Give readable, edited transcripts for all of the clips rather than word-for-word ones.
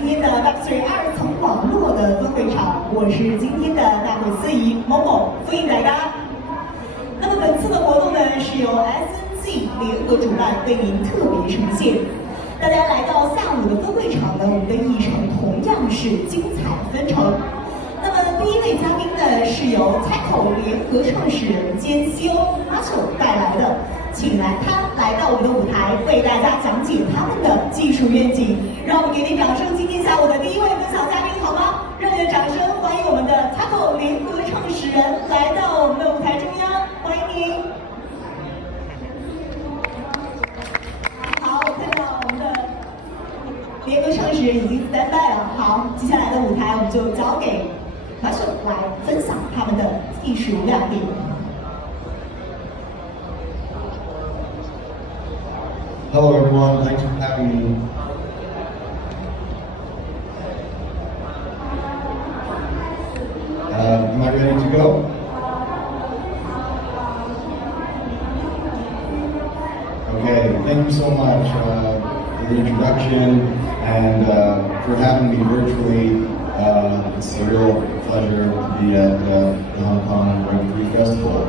今天的 Web3 二层网络的分会场，我是今天的大会司仪某某，欢迎大家。那么本次的活动呢，是由 SNZ 联合主办，为您特别呈现。大家来到下午的分会场呢，我们的议程同样是精彩纷呈。那么第一位嘉宾呢，是由 Taiko 联合创始人兼 CEO Mikko 带来的。请他来到我们的舞台，为大家讲解他们的技术愿景。让我们给点掌声，今天下午的第一位分享嘉宾，好吗？热烈的掌声欢迎我们的 Taiko 联合创始人来到我们的舞台中央，欢迎您。好，我看到我们的联合创始人已经 stand by 了。好，接下来的舞台我们就交给Mikko来分享他们的技术亮点。Hello everyone, thanks for having me. Am I ready to go? Okay, thank you so much for the introduction and for having me virtually. It's a real pleasure to be at the Hong Kong Web3 Festival.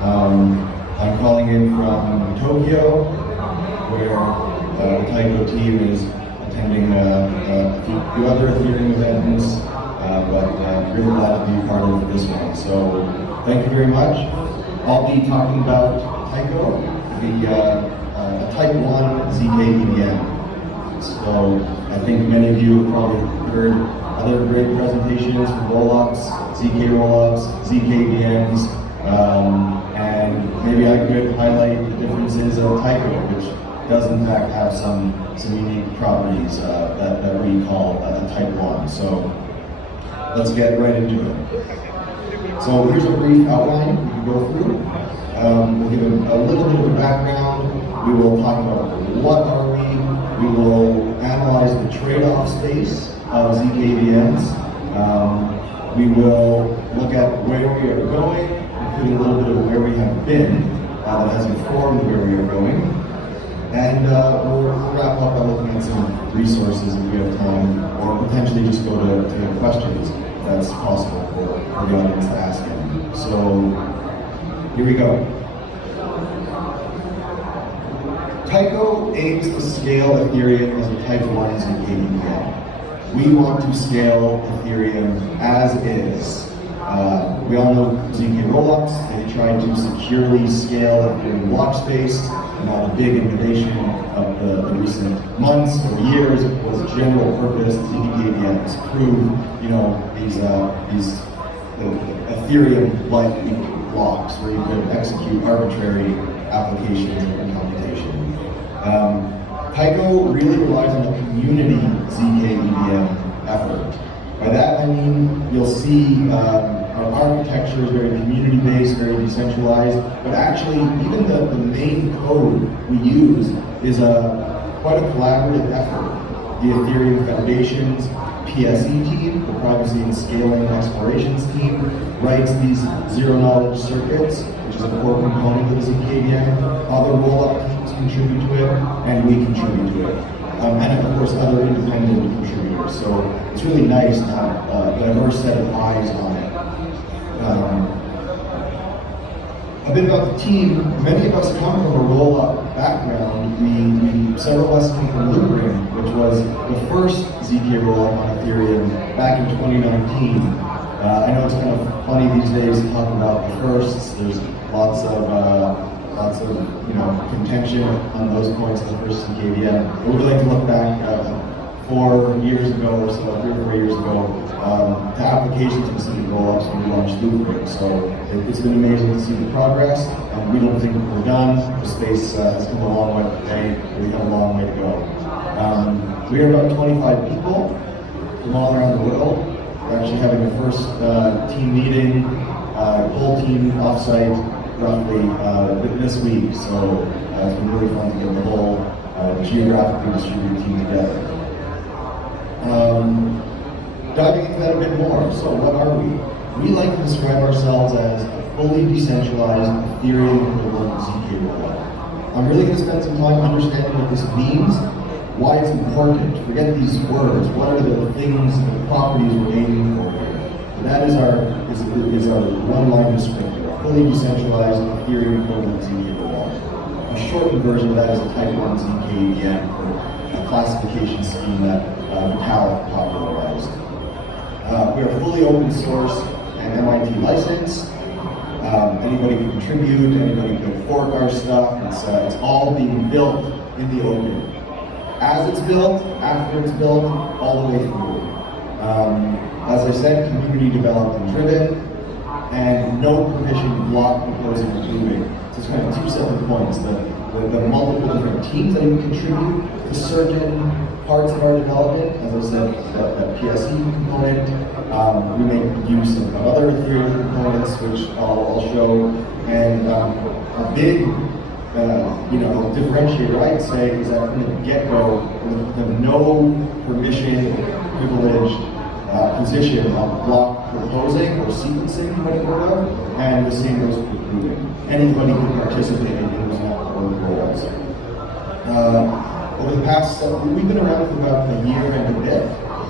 I'm calling in from Tokyo, where the Taiko team is attending a few other Ethereum events, but really glad to be part of this one. So thank you very much. I'll be talking about Taiko, the Type 1 zkEVM. So I think many of you have probably heard other great presentations from rollups, ZK-rollups, zkEVMs, and maybe I could highlight the differences of Taiko, which does in fact have some unique properties that we call Type 1. So let's get right into it. So here's a brief outline we can go through. We'll give a little bit of a background. We will talk about what are we. We will analyze the trade-off space of zkEVMs. We will look at where we are going, including a little bit of where we have been that has informed where we are going. And we'll wrap up by looking at some resources if we have time, or potentially just go to questions that's possible for the audience to ask them. So here we go. Taiko aims to scale Ethereum as a Type 1 zkEVM. We want to scale Ethereum as is. We all know ZK-rollups. They tried to securely scale Ethereum block space. Now the big innovation of the recent months or years was general purpose zkEVM to prove, these Ethereum-like blocks where you could execute arbitrary applications and computation. Taiko really relies on the community zkEVM effort. By that I mean you'll see our architecture is very community-based, very decentralized, but actually even the main code we use is quite a collaborative effort. The Ethereum Foundation's PSE team, the Privacy and Scaling Explorations team, writes these zero-knowledge circuits, which is a core component of the zkEVM. Other rollup teams contribute to it, and we contribute to it. And of course other independent contributors. So it's really nice to have a diverse set of eyes on it. A bit about the team. Many of us come from a roll-up background. Several of us come from Loopring, which was the first ZK rollup on Ethereum back in 2019. I know it's kind of funny these days to talk about the firsts. There's lots of contention on those points of the first zkEVM. But we'd like to look back 4 years ago or so, 3 or 4 years ago, to application-specific rollups when we launched Loopring. So it's been amazing to see the progress. We don't think we're done. The space has come a long way today. We have a long way to go. We are about 25 people from all around the world. We're actually having a first team meeting, whole team offsite roughly this week. So it's been really fun to get the whole geographically distributed team together. Diving into that a bit more, so what are we? We like to describe ourselves as a fully decentralized Ethereum-equivalent ZK-rollup. I'm really going to spend some time understanding what this means, why it's important. Forget these words. What are the things, the properties we're aiming for here? And that is our one-line descriptor. Fully decentralized Ethereum-equivalent ZK-rollup. A shortened version of that is a Type 1 zkEVM, a classification scheme that Ikola popularized. We are fully open source and MIT licensed. Anybody can contribute, anybody can fork our stuff. It's all being built in the open. As it's built, after it's built, all the way through. As I said, community developed and driven, and no permission block proposing or moving. So it's kind of two separate points. The multiple different teams that can contribute to certain parts of our development. As I said, that PSE component. We make use of other Ethereum components, which I'll show. And a big differentiator, I'd say, is that from the get-go, the no permission privileged position of block proposing or sequencing, you might have heard of, and the same goes for proving. Anybody can participate in those protocols. Over the past, we've been around for about a year and a bit.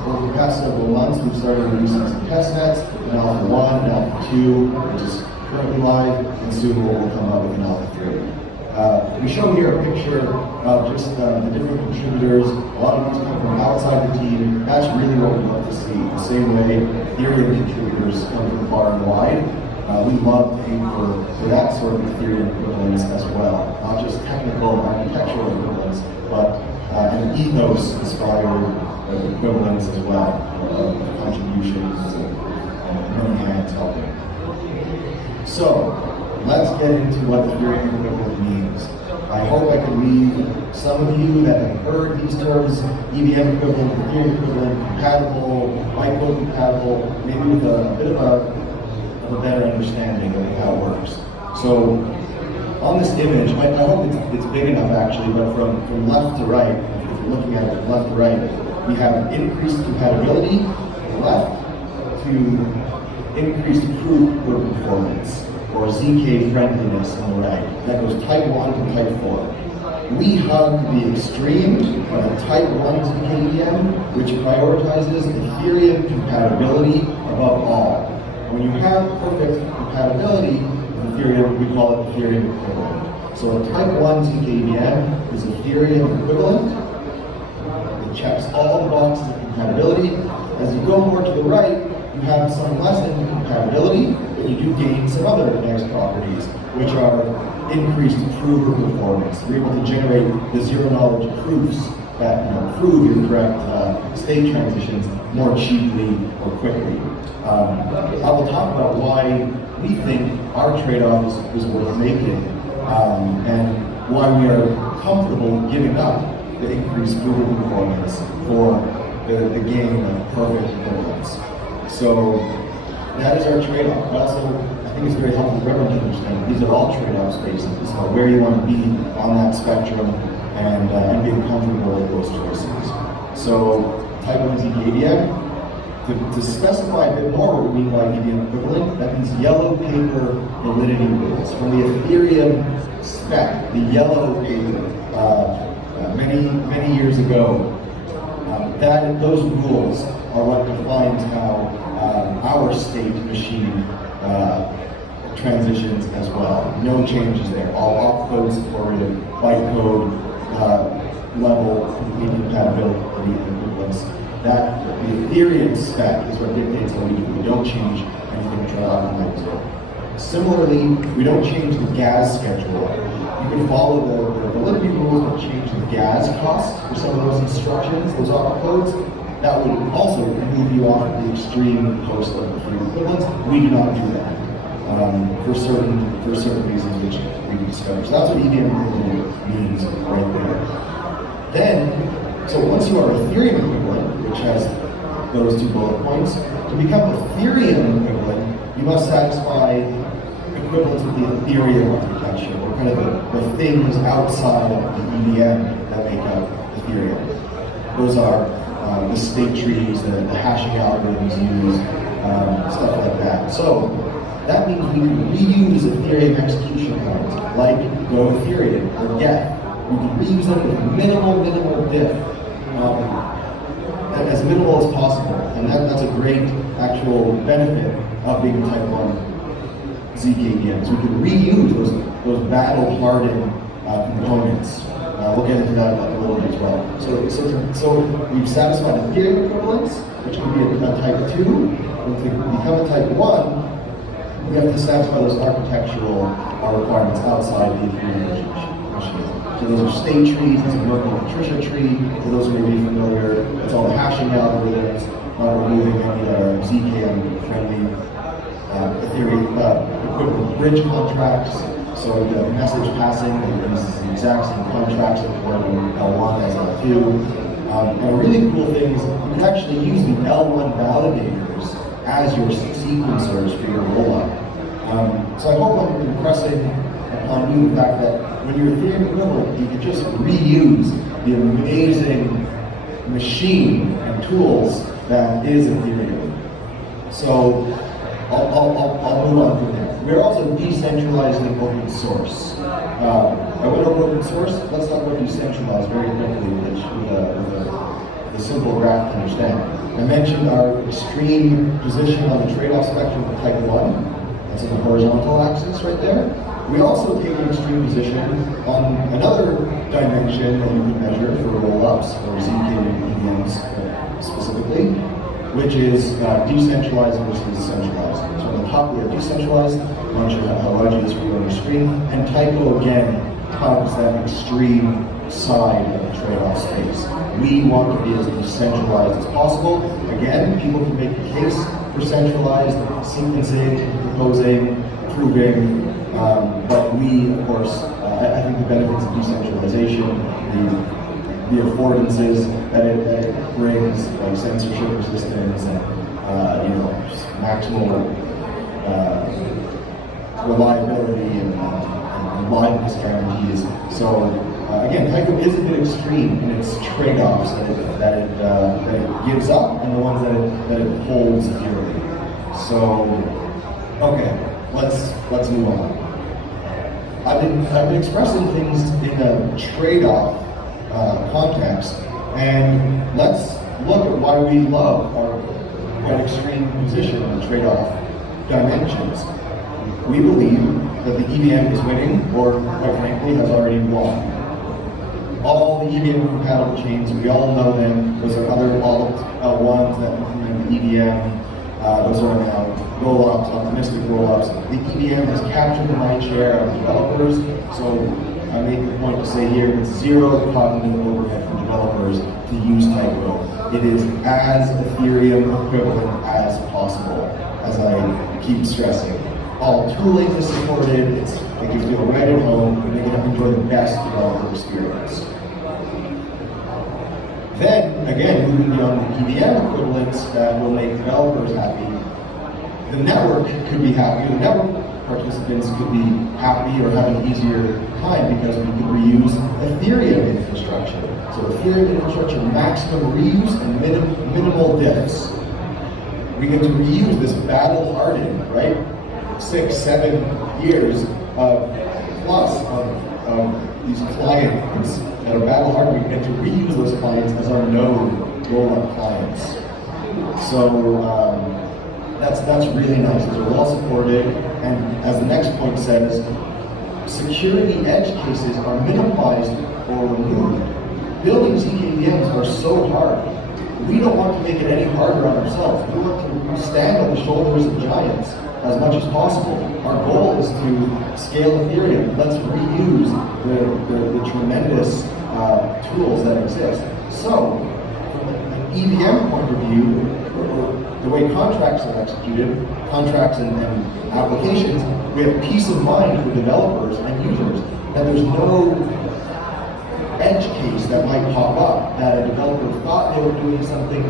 Over the past several months, we've started releasing some test nets, an Alpha 1, an Alpha 2, which is currently live, and soon we'll come out with an Alpha 3. We show here a picture of just the different contributors. A lot of these come from outside the team. That's really what we love to see. The same way Ethereum contributors come from far and wide. We love to aim for that sort of Ethereum equivalence as well. Not just technical architectural equivalence, but an ethos-inspired equivalence as well, of contributions and many hands helping. So, let's get into what Ethereum equivalent means. I hope I can leave some of you that have heard these terms, EVM equivalent, Ethereum equivalent, compatible, Mikko compatible, maybe with a bit of a better understanding of how it works. So, on this image, I hope it's big enough actually, but from left to right, if you're looking at it left to right, we have increased compatibility on the left to increased proof performance, or ZK friendliness on the right. That goes Type 1 to Type 4. We hug the extreme of the Type 1 zkEVM, which prioritizes Ethereum compatibility above all. When you have perfect compatibility with Ethereum, we call it Ethereum equivalent. So a Type 1 zkEVM is Ethereum equivalent. It checks all the boxes of compatibility. As you go more to the right, you have some lessened compatibility, but you do gain some other nice properties, which are increased prover performance. You're able to generate the zero-knowledge proofs that prove your correct state transitions more cheaply or quickly. I will talk about why we think our trade-off is worth making, and why we are comfortable giving up the increased prover performance for the gain of perfect equivalence. So that is our trade-off. But also, I think it's very helpful for everyone to understand these are all trade-off spaces. It's about where you want to be on that spectrum and being comfortable with those choices. So Type 1 zkEVM, to specify a bit more what we mean by EVM equivalent, that means yellow paper validity rules. From the Ethereum spec, the yellow paper, many years ago, those rules are what defines how our state machine transitions as well. No changes there. All opcode supported, bytecode level complete compatibility and equivalence. That the Ethereum spec is what dictates how we do. We don't change anything to try to optimize it. Similarly, we don't change the gas schedule. You can follow the validity rules, but change the gas cost for some of those instructions, those opcodes. That would also move you off the extreme coast of Ethereum equivalence. We do not do that for certain reasons which we discovered. So that's what EVM equivalent means right there. Then, so once you are Ethereum equivalent, which has those two bullet points, to become Ethereum equivalent, you must satisfy equivalence with the Ethereum architecture, or kind of the things outside of the EVM that make up Ethereum. Those are the state trees, the hashing algorithms used, stuff like that. So that means we can reuse Ethereum execution points, like Go Ethereum or Get, We can reuse them with minimal diff, as minimal as possible. And that's a great actual benefit of being a type 1 zkEVMs. We can reuse those battle-hardened components. We'll get into that a little bit as well. So we've satisfied Ethereum equivalence, which can be a type 2. And to become a type 1, we have to satisfy those architectural requirements outside the Ethereum machine. So those are state trees, that's a Mikko Patricia tree. For those who may be familiar, it's all the hashing algorithms, not removing any ZKM-friendly Ethereum-equivalent bridge contracts. So the message passing is the exact same contracts that work in L1 as L2. And a really cool thing is you can actually use the L1 validators as your sequencers for your rollup. So I hope I'm impressing upon you the fact that when you're Ethereum equivalent, you can just reuse the amazing machine and tools that is Ethereum. So I'll move on from there. We're also decentralizing open source. I went over open source. Let's talk about decentralized very quickly, with a simple graph to understand. I mentioned our extreme position on the trade-off spectrum of type 1. That's on the horizontal axis right there. We also take an extreme position on another dimension that you can measure for rollups, or zkEVMs specifically, which is decentralized versus centralized. So on the top we have decentralized. I'm not sure how large it is for you on the screen. And Taiko again tugs that extreme side of the trade-off space. We want to be as decentralized as possible. Again, people can make the case for centralized sequencing, proposing, proving, but we, of course, I think the benefits of decentralization, the affordances that it brings, like censorship resistance and maximal reliability and liveness guarantees. So again, Taiko is a bit extreme in its trade-offs that it gives up and the ones that it holds dearly. So okay, let's move on. I've been expressing things in a trade-off context, and let's look at why we love our quite extreme position in the trade-off dimensions. We believe that the EVM is winning, or quite frankly, has already won. All the EVM compatible chains, we all know them. Those are other L1s that implement the EVM. Those are now rollups, optimistic rollups. The EVM has captured the mind share of developers, so I make the point to say here it's zero cognitive overhead for developers to use Taiko. It is as Ethereum equivalent as possible, as I keep stressing. All tooling is supported, it can feel right at home, and they can enjoy the best developer experience. Then, again, moving beyond the EVM equivalents that will make developers happy, the network could be happy, the network participants could be happy or have an easier time because we could reuse Ethereum infrastructure. So Ethereum infrastructure, maximum reuse and minimal diffs. We get to reuse this battle-hardened, right? 6-7 years plus of these clients that are battle-hardened. We get to reuse those clients as our node rollup clients. So that's really nice. Those are well supported, and as the next point says, security edge cases are minimized or removed. Building zkEVMs are so hard. We don't want to make it any harder on ourselves. We want to stand on the shoulders of giants as much as possible. Our goal is to scale Ethereum. Let's reuse the tremendous tools that exist. So, from an EVM point of view, the way contracts are executed, contracts and applications, we have peace of mind for developers and users that there's no edge case that might pop up that a developer thought they were doing something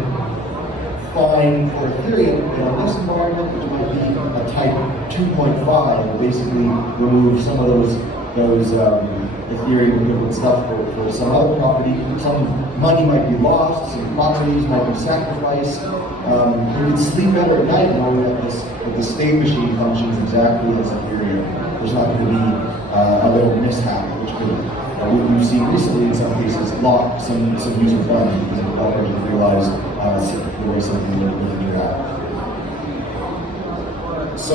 fine for Ethereum, but on this environment, which might be a type 2.5, will basically remove some of those Ethereum equivalent stuff for some other property. Some money might be lost, some properties might be sacrificed. You can sleep better at night knowing that the state machine functions exactly as Ethereum. There's not going to be a little mishap which could We've seen recently, in some cases, lock some user funds because the developers have realized there was something that we can do that. So,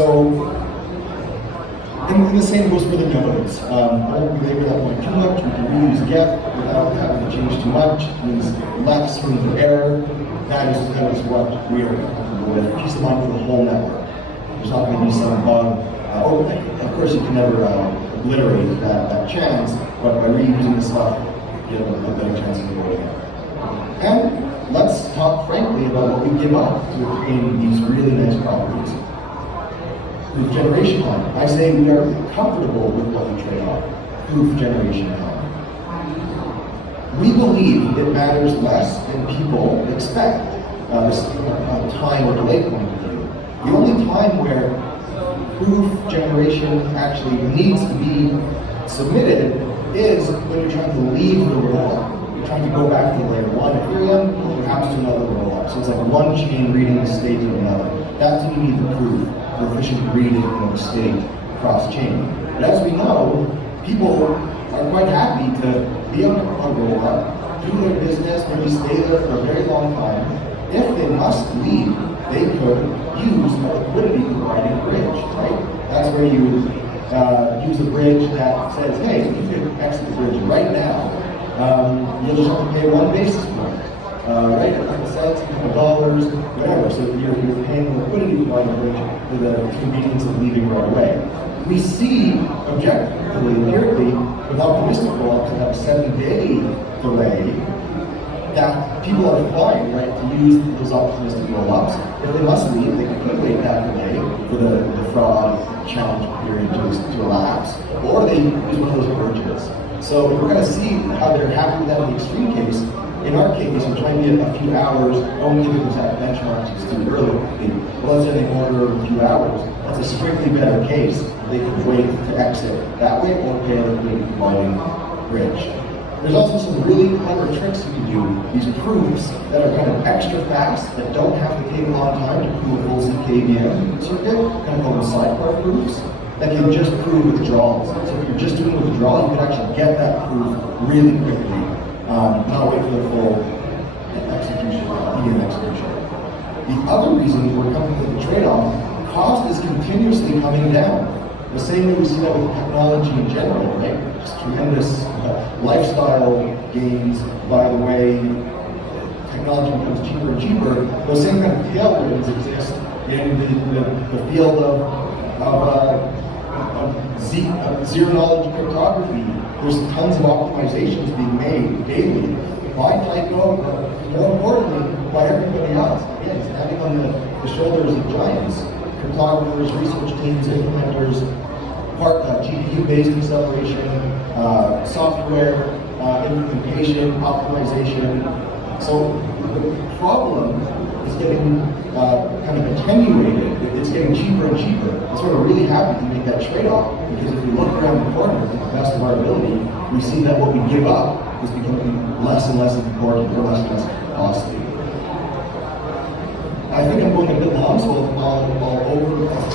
and the same goes for the nodes. I won't belabor that point too much. We can reuse get without having to change too much. It means less room for error. That is what we are comfortable with. Peace of mind for the whole network. There's not going to be some bug. Of course, you can never obliterate that chance, but by reusing the stuff, you have a better chance of avoiding it. And let's talk frankly about what we give up to obtain these really nice properties. Proof generation time. I say we are comfortable with what we trade off. Proof generation time. We believe it matters less than people expect. This time or delay point of view. The only time where proof generation actually needs to be submitted is when you're trying to leave the rollup. You're trying to go back to layer 1 Ethereum, perhaps to another rollup. So it's like one chain reading the state of another. That's when you need the proof for efficient reading of the state across chain. But as we know, people are quite happy to be on a rollup, do their business, maybe stay there for a very long time. If they must leave, they could use a liquidity providing bridge, right? That's where you use a bridge that says, hey, you can exit the bridge right now. You'll just have to pay 1 basis point, right? A couple cents, a couple dollars, whatever. So you're paying the liquidity providing bridge for the convenience of leaving right away. We see objectively, empirically, with optimistic rollups that have a 7-day delay, that people are fine, right, to use those optimistic rollups. If they must leave, they could wait that delay for the fraud challenge period to elapse, or they use one of those bridges. So if we're going to see how they're happy with that in the extreme case, in our case, we're trying to get a few hours, don't give it exact benchmarks, it's too early. Well, let's say they order a few hours. That's a strictly better case. They could wait to exit that way or pay a liquidity providing bridge. There's also some really clever tricks you can do. These proofs that are kind of extra fast, that don't have to take a long time to prove a full zkEVM circuit, kind of called sidecar proofs, that can just prove withdrawals. So if you're just doing withdrawal, you can actually get that proof really quickly, not wait for the full execution, EVM execution. The other reason we're coming to the trade-off, cost is continuously coming down. The same way we see that with technology in general, right? Just tremendous lifestyle gains by the way technology becomes cheaper and cheaper. Those same kind of tailwinds exist in the field of zero-knowledge cryptography. There's tons of optimizations being made daily by Taiko, but more importantly, by everybody else. Again, standing on the shoulders of giants. Cryptographers, research teams, implementers, GPU-based acceleration, software, implementation, optimization. So the problem is getting kind of attenuated. It's getting cheaper and cheaper. That's why we're really happy to make that trade-off, because if we look around the corner to the best of our ability, we see that what we give up is becoming less and less important or less and less costly. I think I'm going a bit long, so I'll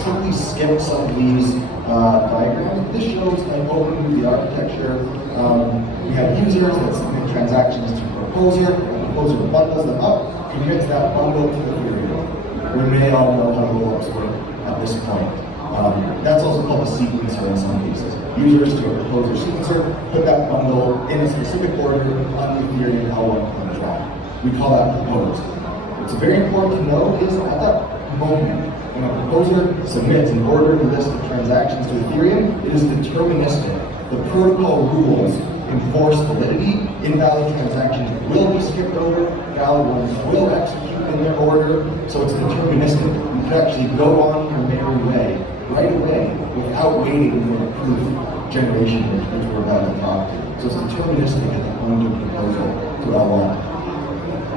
quickly skip some of these diagrams. This shows an overview of the architecture. We have users that submit transactions to a proposer. The proposer bundles them up, commits that bundle to Ethereum. We may all know how rollups work at this point. That's also called a sequencer in some cases. Users to a proposer sequencer put that bundle in a specific order on the Ethereum L2 contract. We call that proposed. What's very important to know is at that moment, when a proposer submits an ordered list of transactions to Ethereum, it is deterministic. The protocol rules enforce validity. Invalid transactions will be skipped over. Valid ones will execute in their order. So it's deterministic. You can actually go on your merry way right away without waiting for the proof generation which we're about to talk to. So it's deterministic at the point of proposal to L1.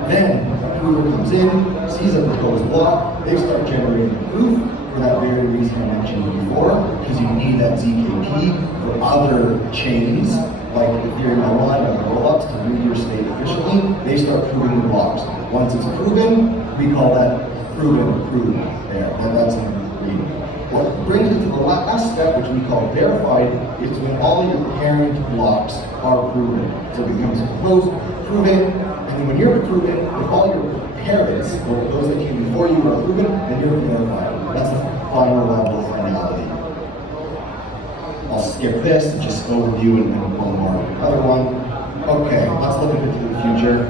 Then a approver comes in, sees a proposed block, they start generating proof for that very reason I mentioned before, because you need that ZKP for other chains like Ethereum L1 and rollups to read your state efficiently. They start proving the blocks. Once it's proven, we call that proven there. And that's in reading. What brings it to the last step, which we call verified, is when all your parent blocks are proven. So it becomes closed, proven, and then when you're proven, if all your parents, or those that came before you, are proven, then you're verified. That's the final level of finality. I'll skip this, just overview and then one more. Another one. Okay, let's look into the future.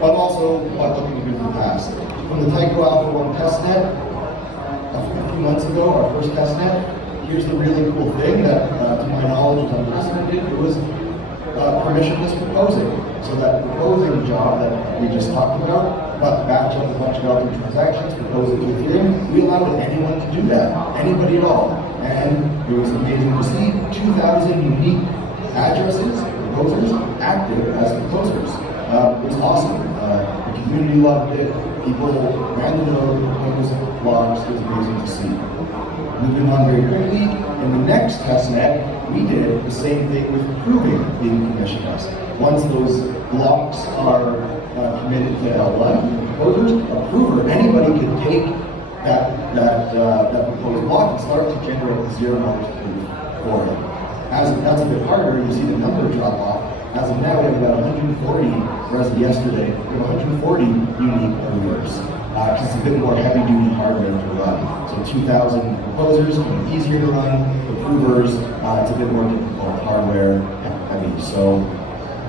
But also, looking into the past. From the Taiko Alpha 1 testnet, a few months ago, our first testnet, here's the really cool thing that, to my knowledge, was unprecedented. It was permissionless proposing. So that proposing job that we just talked about, batch up a bunch of other transactions, propose it to Ethereum, we allowed anyone to do that, anybody at all. And it was amazing to see 2,000 unique addresses, proposers, active as proposers. It was awesome. The community loved it. People ran the node, proposed blocks. It was amazing to see. Moving on very quickly, in the next testnet, we did the same thing with proving being permissionless. Once those blocks are committed to L1, proposers, a prover, anybody could take that proposed block and start to generate the $0 proof for it. That's a bit harder. You see the number drop off. As of now, we have about 140, whereas yesterday, we have 140 unique provers. It's a bit more heavy-duty hardware to run. So 2,000 proposers, easier to run. For provers, it's a bit more difficult hardware heavy. So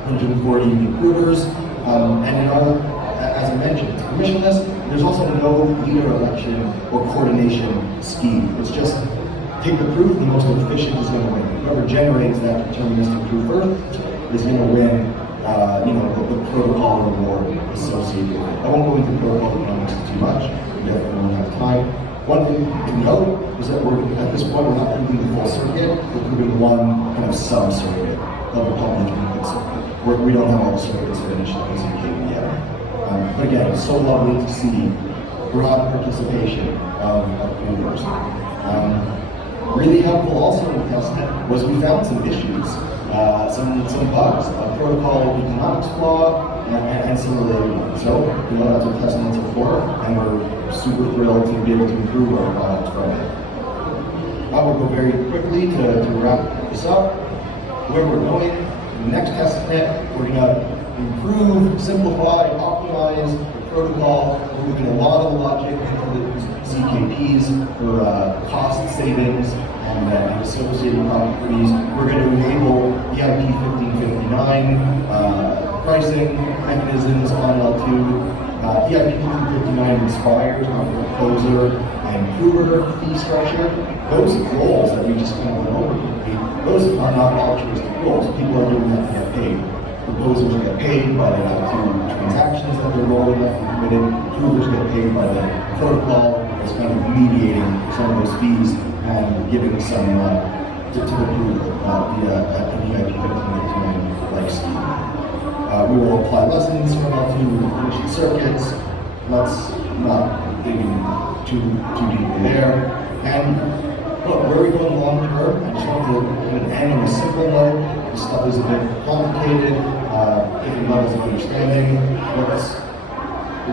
140 unique provers. And in our, as I mentioned, it's permissionless. There's also no leader election or coordination scheme. It's just take the proof, the most efficient is going to win. Whoever generates that deterministic proof first is going to win, the protocol reward associated with it. I won't go into protocol economics too much. We definitely don't have time. One thing to note is that at this point, we're not proving the full circuit. We're proving one kind of sub-circuit of the public input circuit. We don't have all the circuits finished as zkEVM yet. But again, it's so lovely to see broad participation of provers. Really helpful also in the testnet was we found some issues, some bugs, a protocol economics flaw, and some related ones. So, that's what testnets are for, and we're super thrilled to be able to improve our products from it. I will go very quickly to wrap this up. Where we're going, the next testnet, we're going to improve, simplify, optimize the protocol. We're moving a lot of the logic into the ZKPs for cost savings and associated properties. We're going to enable EIP 1559 pricing mechanisms on L2. EIP 1559 inspires our proposer and prover fee structure. Those goals that we just kind of went over, those are not altruistic goals. People are doing that to get paid. Proposers get paid by the L2 transactions that they're rolling up and committed. Provers get paid by the protocol that's kind of mediating some of those fees and giving some to the prover via an EIP 1559 like scheme. We will apply lessons from L2 efficient circuits. Let's not dig too deeply there. And look, where are we going long term? I just want to end on a simple note. This stuff is a bit complicated, different levels of understanding.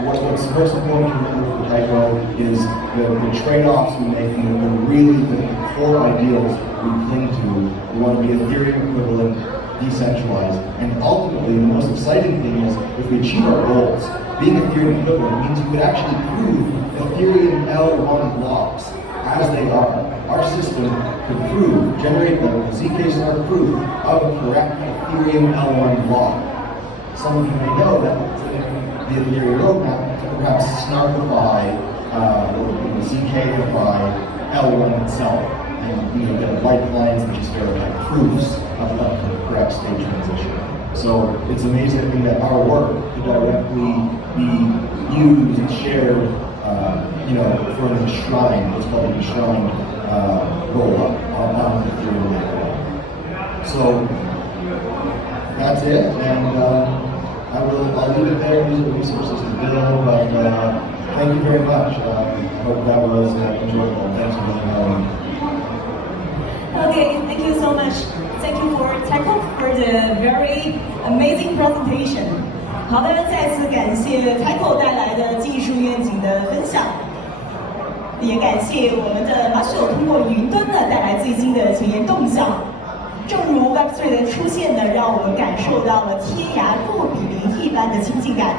What's most important to remember for Taiko is the trade-offs we make and the core ideals we cling to. We want to be Ethereum-equivalent, decentralized, and ultimately the most exciting thing is if we achieve our goals, being Ethereum-equivalent means you could actually prove Ethereum L1 blocks as they are. Our system could generate the ZK proof of a correct Ethereum L1 block. Some of you may know that the Ethereum roadmap to perhaps snarkify or zkify L1 itself, and get white lines that just verify proofs of the correct state transition. So it's amazing that our work could directly be used and shared, for an enshrined, what's called an enshrined roll-up on the Ethereum network. So that's it, and I'll leave it there. These are the resources to build, but thank you very much. I hope that was enjoyable. Thanks for listening. Okay, thank you so much. Thank you for Taiko for the very amazing presentation. 好的，再次感谢 Taiko 带来的技术愿景的分享。也感谢我们的马修通过云端呢带来最新的前沿动向。正如 Web3 的出现呢，让我们感受到了天涯若比邻一般的亲近感。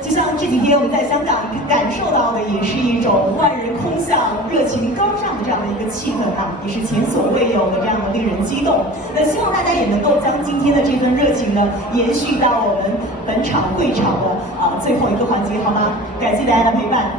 就像这几天我们在香港感受到的，也是一种万人空巷、热情高涨的这样的一个气氛啊，也是前所未有的这样的令人激动。那希望大家也能够将今天的这份热情呢，延续到我们本场会场的最后一个环节，好吗？感谢大家的陪伴。